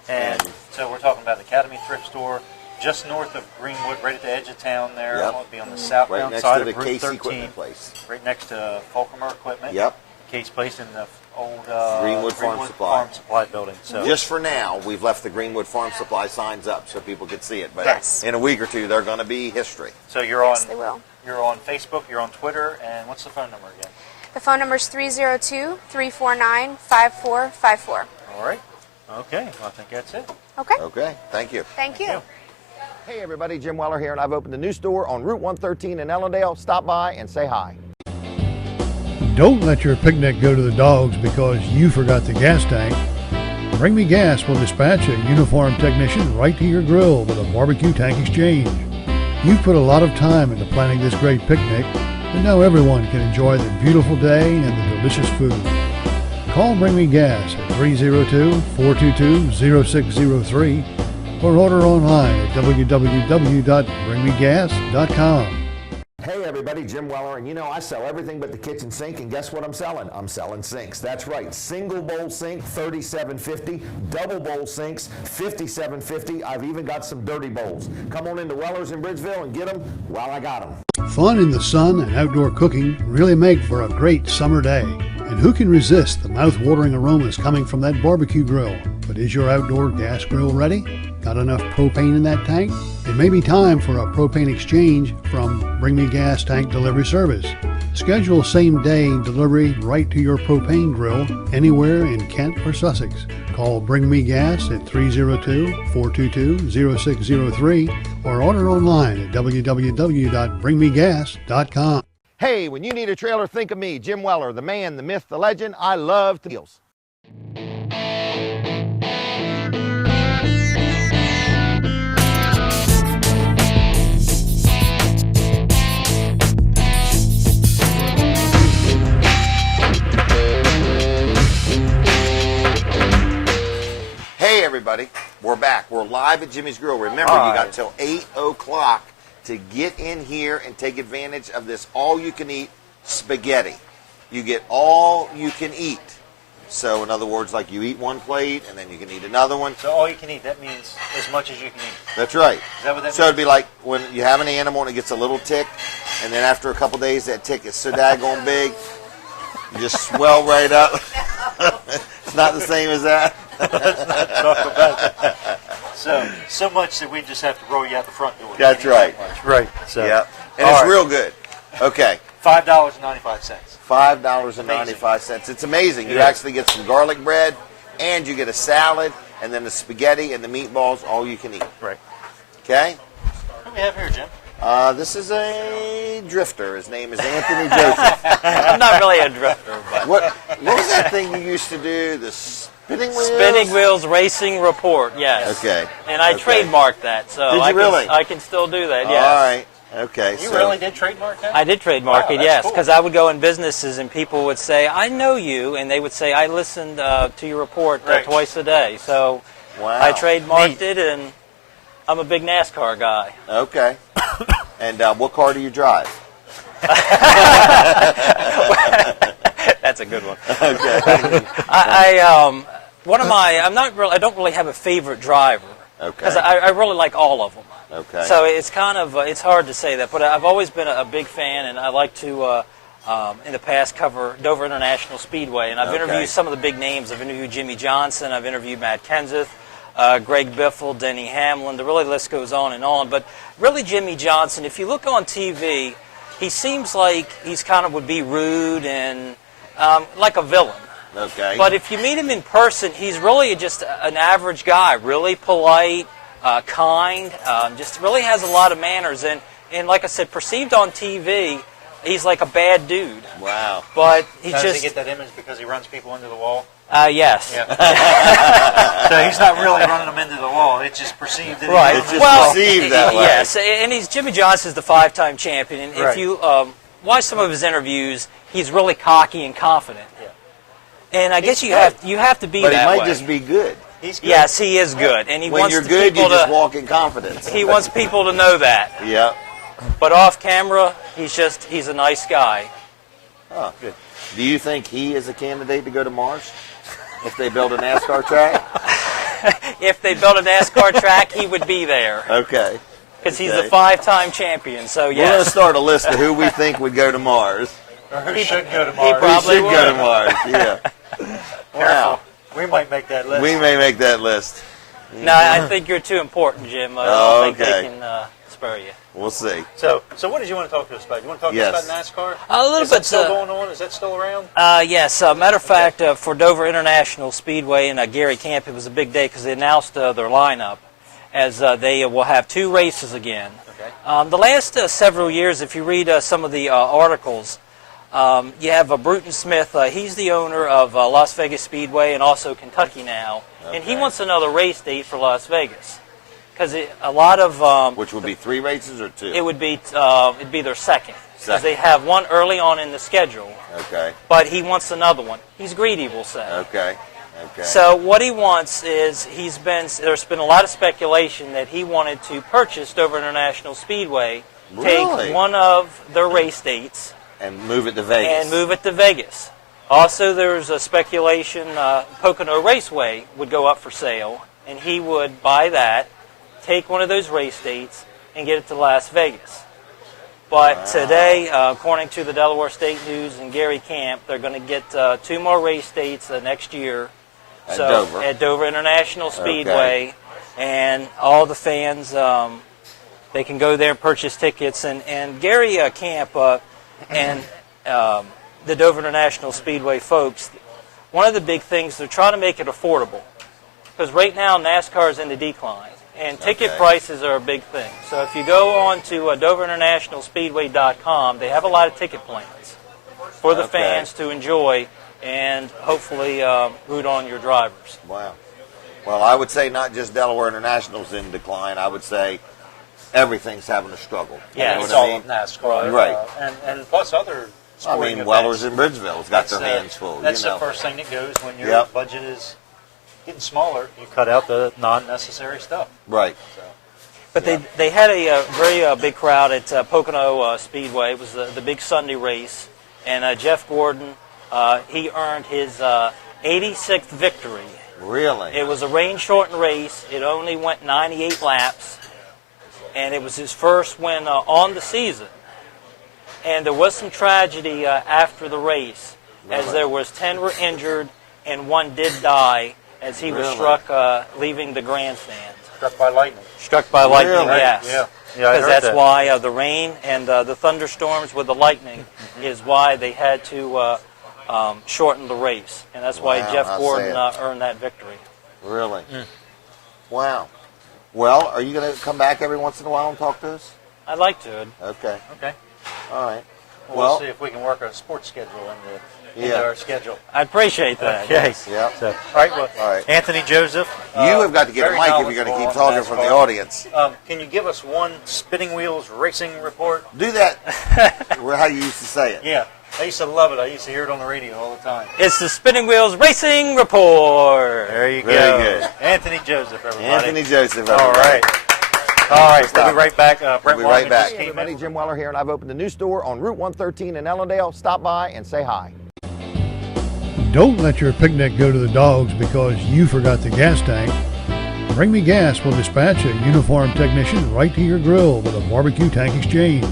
And so we're talking about the Academy Thrift Store, just north of Greenwood, right at the edge of town there. Yep. It'll be on the southbound Right next side to the of Route Case 13. Equipment Place. Right next to Fulcomer Equipment. Yep. Case Place in the old Greenwood Farm Supply. building. So Just for now, we've left the Greenwood Farm Supply signs up so people can see it. But Yes. in a week or two, they're going to be history. So you're on. Yes, they will. You're on Facebook. You're on Twitter. And what's the phone number again? The phone number is 302-349-5454. All right. Okay. Well, I think that's it. Okay. Okay, thank you. Thank you. Hey everybody, Jim Weller here, and I've opened a new store on Route 113 in Ellendale. Stop by and say hi. Don't let your picnic go to the dogs because you forgot the gas tank. Bring Me Gas will dispatch a uniformed technician right to your grill with a barbecue tank exchange. You've put a lot of time into planning this great picnic, and now everyone can enjoy the beautiful day and the delicious food. Call Bring Me Gas at 302-422-0603 or order online at www.bringmegas.com. Hey everybody, Jim Weller, and you know I sell everything but the kitchen sink, and guess what I'm selling? I'm selling sinks. That's right, single bowl sink, $37.50, double bowl sinks, $57.50. I've even got some dirty bowls. Come on into Weller's in Bridgeville and get them while I got them. Fun in the sun and outdoor cooking really make for a great summer day. And who can resist the mouth-watering aromas coming from that barbecue grill? But is your outdoor gas grill ready? Got enough propane in that tank? It may be time for a propane exchange from Bring Me Gas Tank Delivery Service. Schedule same-day delivery right to your propane grill anywhere in Kent or Sussex. Call Bring Me Gas at 302-422-0603 or order online at www.bringmegas.com. Hey, when you need a trailer, think of me, Jim Weller, the man, the myth, the legend. I love deals. Hey everybody, we're back. We're live at Jimmy's Grill. Remember, you got till 8 o'clock to get in here and take advantage of this all-you-can-eat spaghetti. You get all you can eat. So in other words, like you eat one plate and then you can eat another one. So all you can eat, that means as much as you can eat. That's right. Is that what that So it'd be like when you have an animal and it gets a little tick, and then after a couple days that tick is so daggone big, you just swell right up. It's not the same as that. Talk about that. So much that we just have to roll you out the front door. That's right. Right. So Yep. And all it's right. real good. Okay. $5.95. $5.95. It's amazing. You It is. actually get some garlic bread, and you get a salad, and then the spaghetti and the meatballs, all you can eat. Right. Okay? What do we have here, Jim? This is a drifter. His name is Anthony Joseph. I'm not really a drifter, but What was that thing you used to do? The spinning wheels? Spinning Wheels Racing Report, yes. Okay. And I Okay. trademarked that, so Did you really? I can still do that, yes. All right. Okay. You so really did trademark that? I did trademark Wow, it, that's yes, cool. because I would go in businesses and people would say, I know you, and they would say, I listened to your report Right. twice a day. So Wow. I trademarked Neat. it, and I'm a big NASCAR guy. Okay. And what car do you drive? That's a good one. Okay. I don't really have a favorite driver. Because Okay. I really like all of them. Okay. So it's kind of, it's hard to say that, but I've always been a big fan, and I like to, in the past, cover Dover International Speedway, and I've Okay. interviewed some of the big names. I've interviewed Jimmy Johnson, I've interviewed Matt Kenseth, Greg Biffle, Denny Hamlin, the really list goes on and on, but really Jimmy Johnson, if you look on TV, he seems like he's kind of would be rude and like a villain. Okay. But if you meet him in person, he's really just an average guy, really polite, kind, just really has a lot of manners. And like I said, perceived on TV, he's like a bad dude. Wow. But he's Does just, he get that image because he runs people into the wall? yes. Yeah. So he's not really running them into the wall. It's just perceived that Right. It's just well, perceived that way. Yes, and Jimmy Johnson's the 5-time champion. And Right. if you watch some of his interviews, he's really cocky and confident. Yeah. And I guess you have to be But he that might way. just be good. He's good. Yes, he is good, and he When wants you're the good, you people just to. walk in confidence. He wants people to know that. Yep. But off camera, he's a nice guy. Oh, good. Do you think he is a candidate to go to Mars if they build a NASCAR track? If they built a NASCAR track, he would be there. Okay. Because he's a 5-time champion, so We're going to yes. start a list of who we think would go to Mars. Or who should go to He Mars? probably Who should would. go to Mars, yeah. Wow. We might make that list. We may make that list. No, I think you're too important, Jim. I don't think Okay. they can spare you. We'll see. So what did you want to talk to us about? You want to talk to us about NASCAR? A little Is bit. that still going on? Is that still around? Yes. Matter of fact, for Dover International Speedway and Gary Camp, it was a big day because they announced their lineup as they will have 2 races again. Okay. The last several years, if you read some of the articles, you have Bruton Smith. He's the owner of Las Vegas Speedway and also Kentucky now, and he wants another race date for Las Vegas because a lot of Which would be 3 races or 2? it would be it'd be their second because Second. they have one early on in the schedule, Okay. but he wants another one. He's greedy, we'll say. Okay. Okay. So what he wants is there's been a lot of speculation that he wanted to purchase Dover International Speedway, Really? take one of their race dates, and move it to Vegas. and move it to Vegas. Also, there's a speculation Pocono Raceway would go up for sale, and he would buy that, take one of those race dates, and get it to Las Vegas. But today, according to the Delaware State News and Gary Camp, they're going to get 2 more race dates next year. At Dover. At Dover International Speedway, and all the fans, they can go there and purchase tickets. And Gary Camp and the Dover International Speedway folks, one of the big things, they're trying to make it affordable. Because right now, NASCAR is in the decline, and ticket prices are a big thing. So if you go on to DoverInternationalSpeedway.com, they have a lot of ticket plans for the fans to enjoy and hopefully root on your drivers. Wow. Well, I would say not just Delaware International's in decline. I would say everything's having a struggle. Yeah, You know It's what I all mean? of NASCAR. Right. And plus other I sporting mean, events. Wellers and Bridgeville's got their hands full. That's you know. the first thing that goes when your Yep. budget is getting smaller. You cut out the non-necessary stuff. Right. But they had a very big crowd at Pocono Speedway. It was the big Sunday race. And Jeff Gordon, he earned his 86th victory. Really? It was a rain-shortened race. It only went 98 laps. And it was his first win on the season. And there was some tragedy after the race, as there was 10 were injured and 1 did die as he was struck leaving the grandstand. Struck by lightning. Struck by lightning, Really? yes. Yeah, I Because heard that's that. why the rain and the thunderstorms with the lightning is why they had to shorten the race. And that's why Wow, Jeff how Gordon sad. earned that victory. Really? Wow. Well, are you going to come back every once in a while and talk to us? I'd like to. Okay. Okay. All right. We'll see if we can work a sports schedule into our schedule. I appreciate that. Okay. Yep. So, all right. Well, All right. Anthony Joseph. You have got to get a very mic if you're going to keep knowledgeable talking on from the NASCAR. audience. Can you give us one Spinning Wheels racing report? Do that how you used to say it. Yeah. I used to love it. I used to hear it on the radio all the time. It's the Spinning Wheels Racing Report. There you Very go. good. Anthony Joseph, everybody. Anthony Joseph. All everybody. right. All right. Stop. We'll be right back. Brent We'll be right Wallman back. just Hey came everybody, in. Jim Weller here, and I've opened a new store on Route 113 in Ellendale. Stop by and say hi. Don't let your picnic go to the dogs because you forgot the gas tank. Bring Me Gas will dispatch a uniformed technician right to your grill with a barbecue tank exchange.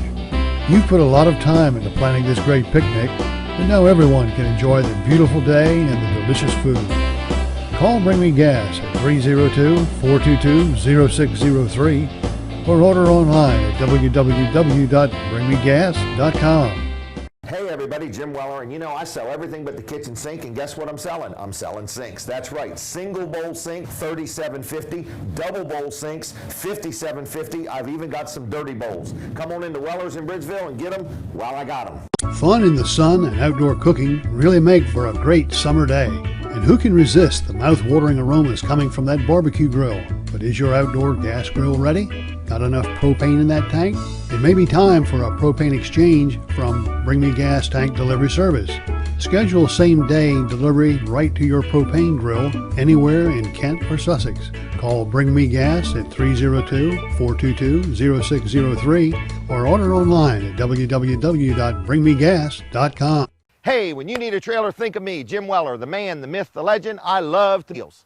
You've put a lot of time into planning this great picnic, and now everyone can enjoy the beautiful day and the delicious food. Call Bring Me Gas at 302-422-0603 or order online at www.bringmegas.com. Hey everybody, Jim Weller, and you know I sell everything but the kitchen sink, and guess what I'm selling? I'm selling sinks. That's right, single bowl sink, $37.50, double bowl sinks, $57.50. I've even got some dirty bowls. Come on into Weller's in Bridgeville and get them while I got them. Fun in the sun and outdoor cooking really make for a great summer day. And who can resist the mouth-watering aromas coming from that barbecue grill? But is your outdoor gas grill ready? Got enough propane in that tank? It may be time for a propane exchange from Bring Me Gas Tank Delivery Service. Schedule same-day delivery right to your propane grill anywhere in Kent or Sussex. Call Bring Me Gas at 302-422-0603 or order online at www.bringmegas.com. Hey, when you need a trailer, think of me, Jim Weller, the man, the myth, the legend. I love deals.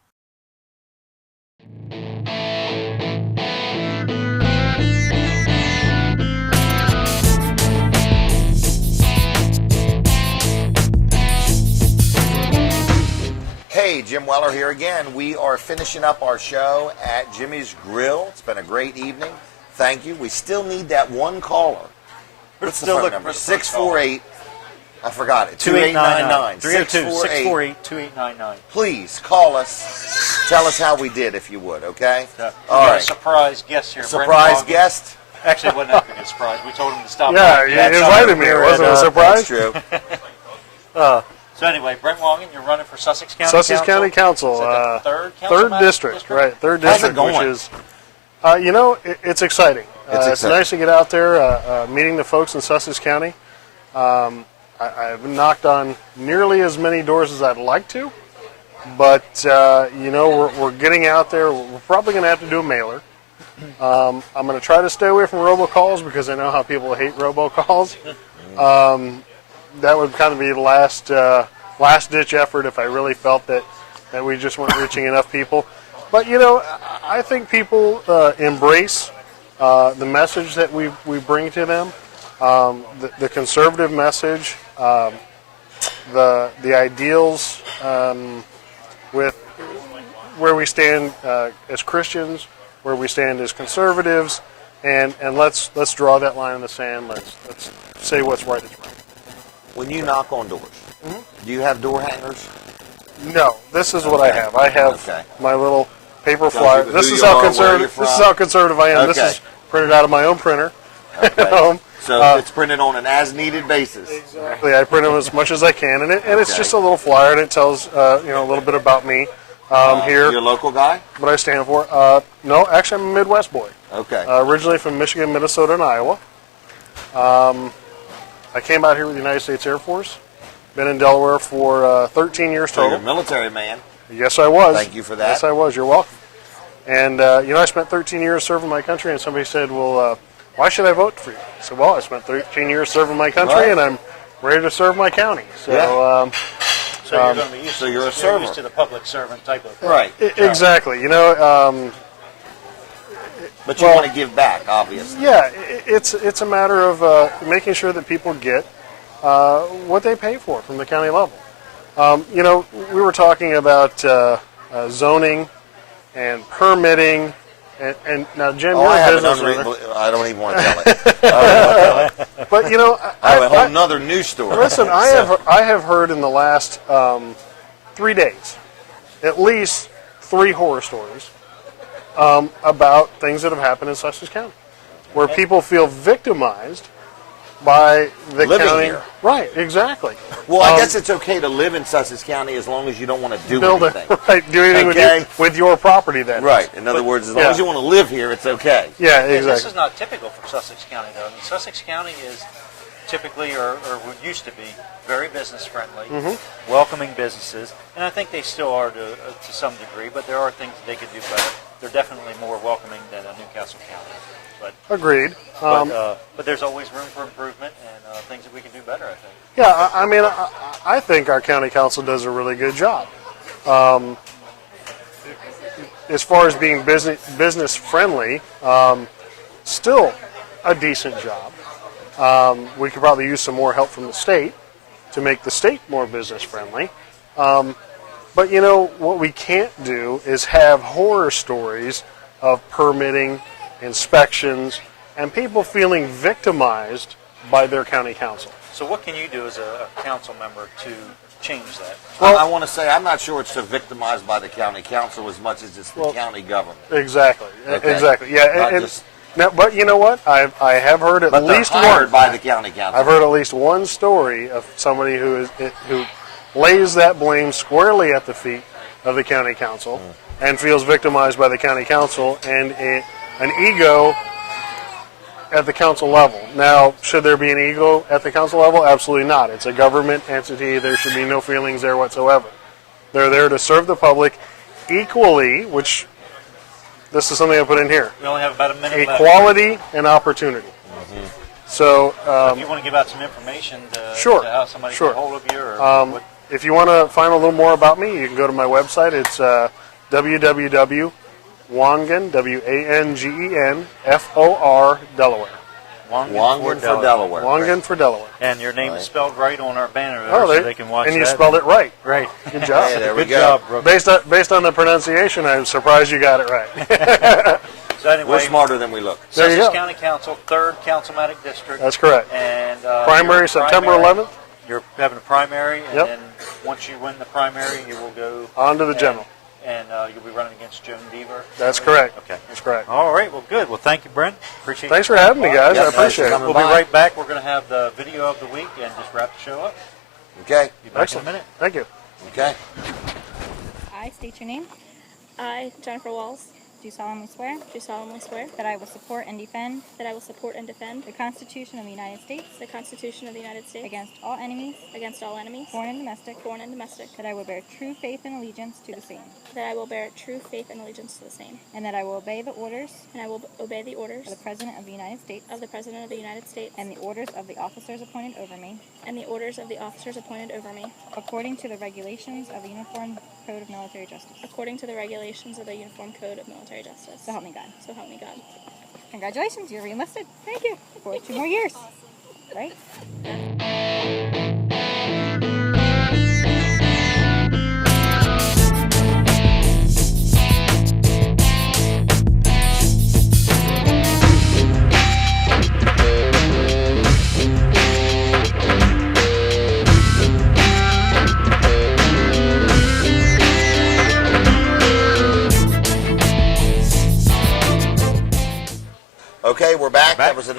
Hey, Jim Weller here again. We are finishing up our show at Jimmy's Grill. It's been a great evening. Thank you. We still need that one caller. What's the phone number? 648. I forgot it. 2899. 302-648-2899. Please call us. Tell us how we did, if you would, okay? All right. Surprise guest here. Surprise guest? Actually, it wasn't that big a surprise. We told him to stop. Yeah, you invited me. It wasn't a surprise. That's true. So anyway, Brent Wongan, you're running for Sussex County Sussex Council? County Council. Is that the third district, right? Third How's district, it going? which is, it's exciting. It's exciting. Nice to get out there, meeting the folks in Sussex County. I've knocked on nearly as many doors as I'd like to, but we're getting out there. We're probably going to have to do a mailer. I'm going to try to stay away from robocalls because I know how people hate robocalls. That would kind of be the last ditch effort if I really felt that we just weren't reaching enough people. But I think people embrace the message that we bring to them, the conservative message, the ideals with where we stand as Christians, where we stand as conservatives, and let's draw that line in the sand. Let's say what's right is right. When you knock on doors, do you have door hangers? No, this is what I have. I have my little paper flyer. you This who is you how are, where conservative. you're This is from. how conservative I am. This Okay. is printed out of my own printer. Okay. So it's printed on an as-needed basis. Exactly. I print them as much as I can, and it's just a little flyer, and it tells a little bit about me here. You're a local guy? What I stand for. No, actually, I'm a Midwest boy. Okay. Originally from Michigan, Minnesota, and Iowa. I came out here with the United States Air Force. Been in Delaware for 13 years So you're total. a military man. Yes, I was. Thank you for that. Yes, I was. You're welcome. And, I spent 13 years serving my country, and somebody said, well, why should I vote for you? I said, well, I spent 13 years serving my country, Right. and I'm ready to serve my county. So, Yeah. So you're going to be used, so you're a you're server. used to the public servant type of Right. Exactly. But you want to give back, obviously. Yeah, it's a matter of making sure that people get what they pay for from the county level. We were talking about zoning and permitting, and now Jim, you're a business owner. I don't even want to tell it. But I have a whole nother news story. Listen, I have heard in the last 3 days, at least 3 horror stories about things that have happened in Sussex County, where people feel victimized by the Living county. here. Right, exactly. Well, I guess it's okay to live in Sussex County as long as you don't want to do Build anything. it, right? Do anything Okay. with your property, then. Right. In other words, as long as you want to live here, it's okay. Yeah, This exactly. is not typical for Sussex County, though. I mean, Sussex County is typically, or used to be, very business friendly, welcoming businesses, and I think they still are to some degree. But there are things they could do better. They're definitely more welcoming than Newcastle County. Agreed. But there's always room for improvement and things that we can do better, I think. Yeah, I mean, I think our county council does a really good job. As far as being business friendly, still a decent job. We could probably use some more help from the state to make the state more business friendly. But what we can't do is have horror stories of permitting, inspections, and people feeling victimized by their county council. So what can you do as a council member to change that? Well, I want to say I'm not sure it's so victimized by the county council as much as it's the county government. Exactly. Okay. Exactly. Yeah. Not and- just- now, but you know what? I have heard at But least they're hired one. by the county council. I've heard at least one story of somebody who lays that blame squarely at the feet of the county council and feels victimized by the county council, and an ego at the council level. Now, should there be an ego at the council level? Absolutely not. It's a government entity. There should be no feelings there whatsoever. They're there to serve the public equally, which this is something I put in here. We only have about a minute left. Equality and opportunity. So, If you want to give out some information to, sure, to how somebody sure. can get hold of you, or what, if you want to find a little more about me, you can go to my website. It's www.wangen, W-A-N-G-E-N, F-O-R, Delaware. Wangen for Delaware. Wangen for Delaware. And your name is spelled right on our banner there, Oh, so they can watch and that. you spelled it right. Right. Good job. Hey, there we Good go. job, Brooke. Based on the pronunciation, I'm surprised you got it right. So anyway, We're smarter than we look. There you Sussex go. County Council, 3rd Councilmatic District. That's correct. And Primary your September primary- 11th. You're having a primary, and Yep. then once you win the primary, you will go On to the and- general. And you'll be running against Joan Deaver. That's correct. Okay. That's correct. All right. Well, good. Well, thank you, Brent. Appreciate. Thanks you for having me, coming by. guys. Yep, I appreciate thanks for it. coming We'll be by. right back. We're going to have the video of the week and just wrap the show up. Okay. Be back Excellent. in a minute. Thank you. Okay. I state your name. I, Jennifer Walls, Do solemnly swear do solemnly swear that I will support and defend that I will support and defend the Constitution of the United States the Constitution of the United States against all enemies, against all enemies, foreign and domestic, that that I will bear true faith and allegiance to the same, I will bear true faith and allegiance to the same, and that I will obey the orders and I will obey the orders of the President of the United States of the President of the United States and the orders of the officers appointed over me, and the orders of the officers appointed over me, according to the regulations of the Uniform Code of Military Justice. according to the regulations of the Uniform Code of Military Justice. So help me God. So help me God. Congratulations, you're re-enlisted. Thank you. For 2 more years. Right? Okay, we're back. back. That was a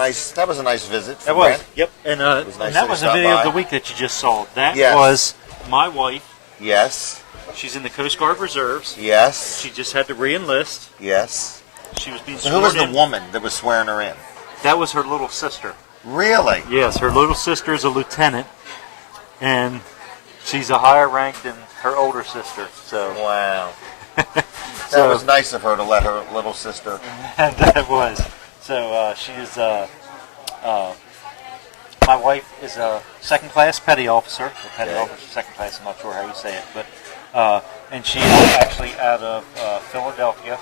nice visit. That from was. Brent. Yep. And, was nice and that that he was the stopped video by. of the week that you just saw. That Yes. was my wife. Yes. She's in the Coast Guard Reserves. Yes. She just had to re-enlist. Yes. She was being So sworn who was the in. woman that was swearing her in? That was her little sister. Really? Yes, her little sister is a lieutenant, and she's a higher rank than her older sister. So Wow. That So- was nice of her to let her little sister. that was. So she is. My wife is a second-class petty officer. Or petty Okay. officer, second class. I'm not sure how you say it, but and she is actually out of Philadelphia,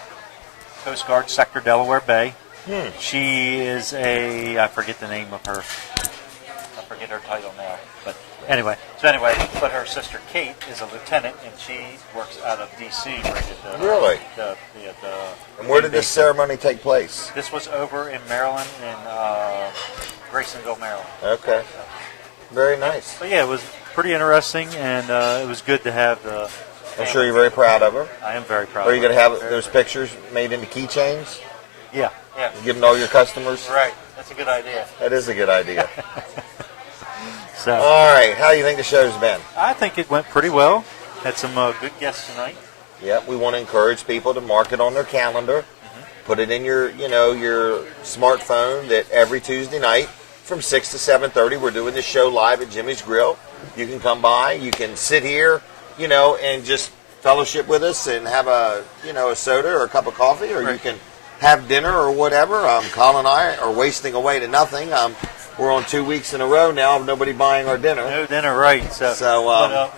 Coast Guard Sector Delaware Bay. She is I forget the name of her. I forget her title now. But anyway, but her sister Kate is a lieutenant, and she works out of D.C. right at the, Really? the And where did this ceremony take place? This was over in Maryland, in Graysonville, Maryland. Okay. Very nice. But yeah, it was pretty interesting, and it was good to have the. I'm sure you're very proud of her. I am very proud. Are you of going to her. have those pictures made into keychains? Yeah, yeah. Give them to all your customers? Right. That's a good idea. That is a good idea. So All right. How do you think the show's been? I think it went pretty well. Had some good guests tonight. Yep. We want to encourage people to mark it on their calendar. Put it in your smartphone that every Tuesday night from 6 to 7:30 we're doing this show live at Jimmy's Grill. You can come by. You can sit here, and just fellowship with us and have a soda or a cup of coffee, or you can have dinner or whatever. Colin and I are wasting away to nothing. We're on 2 weeks in a row now of nobody buying our dinner. No dinner, right? So,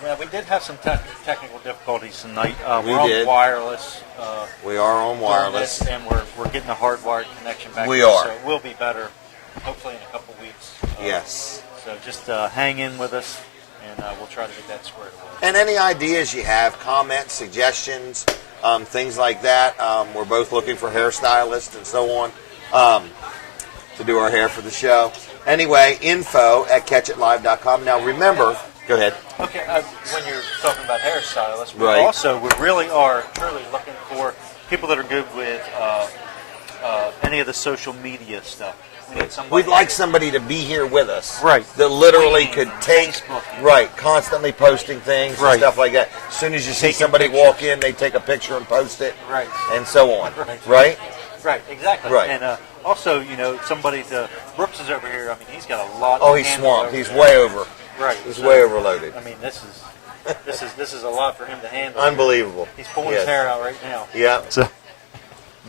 but we did have some technical difficulties tonight. We we're on did. wireless. We are on wireless. and we're getting a hardwired connection back. We there, are. So it will be better, hopefully in a couple weeks. Yes. So just hang in with us, and we'll try to get that squared away. And any ideas you have, comments, suggestions, things like that. We're both looking for hairstylists and so on to do our hair for the show. Anyway, info@catchitlive.com. Now remember, go ahead. Okay, when you're talking about hairstylists, Right. we really are truly looking for people that are good with any of the social media stuff. We need somebody We'd like somebody to be here with us. Right. That literally Tweeting, could take, Facebooking. right, constantly posting things Right. and stuff like that. As soon as you see Taking somebody pictures. walk in, they take a picture and post it. Right. And so on. Right. Right? Right, exactly. Right. And Also, somebody Brooks is over here. I mean, he's got a lot. Oh, to he's handle swamped. over He's there. way over. Right. He's So, way overloaded. I mean, this is a lot for him to handle. Unbelievable. He's pulling Yes. his hair out right now. Yeah. So.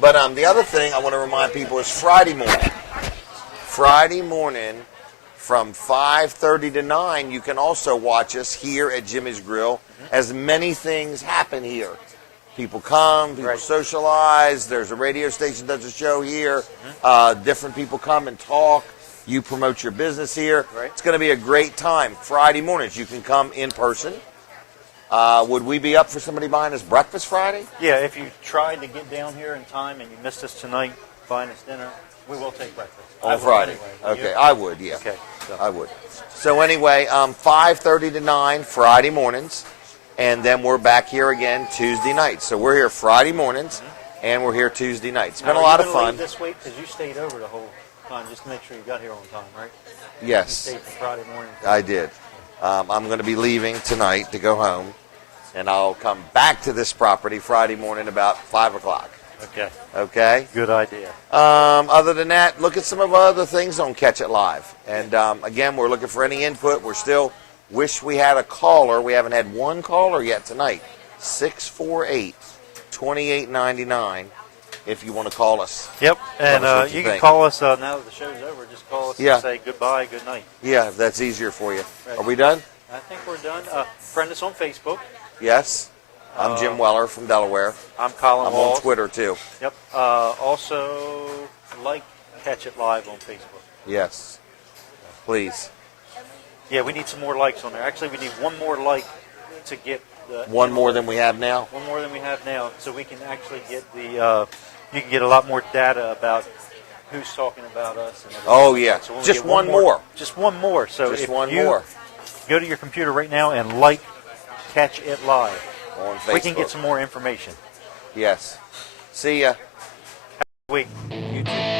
But the other thing I want to remind people is Friday morning. Friday morning from 5:30 to 9, you can also watch us here at Jimmy's Grill as many things happen here. People come, people socialize. There's a radio station that does a show here. Different people come and talk. You promote your business here. It's going to be a great time. Friday mornings, you can come in person. Would we be up for somebody buying us breakfast Friday? Yeah, if you tried to get down here in time and you missed us tonight buying us dinner, we will take breakfast. I On would Friday. anyway. Would Okay, you? I would, yeah. Okay. So. I would. So anyway, 5:30 to 9 Friday mornings, and then we're back here again Tuesday nights. So we're here Friday mornings, and we're here Tuesday nights. It's been a lot of fun. This week because you stayed over the whole time just to make sure you got here on time, right? Yes. You stayed for Friday morning. I did. I'm going to be leaving tonight to go home, and I'll come back to this property Friday morning about 5 o'clock. Okay. Okay? Good idea. Other than that, look at some of our other things on Catch It Live. And again, we're looking for any input. We're still wish we had a caller. We haven't had one caller yet tonight. 648-2899 if you want to call us. Yep. And Tell us what you can think. call us now that the show's over. Just call us Yeah. and say goodbye, good night. Yeah, if that's easier for you. Right. Are we done? I think we're done. Friend us on Facebook. Yes. I'm Jim Weller from Delaware. I'm Colin I'm Walls. on Twitter too. Yep. Also, like Catch It Live on Facebook. Yes. Please. Yeah, we need some more likes on there. Actually, we need one more like to get the One more than we have now? One more than we have now, so we can actually get the. You can get a lot more data about who's talking about us. And everything. Oh, yeah. So when we Just get one more. Just one more. So Just if one you more. Go to your computer right now and like Catch It Live. On Facebook. We can get some more information. Yes. See ya. Week. You too.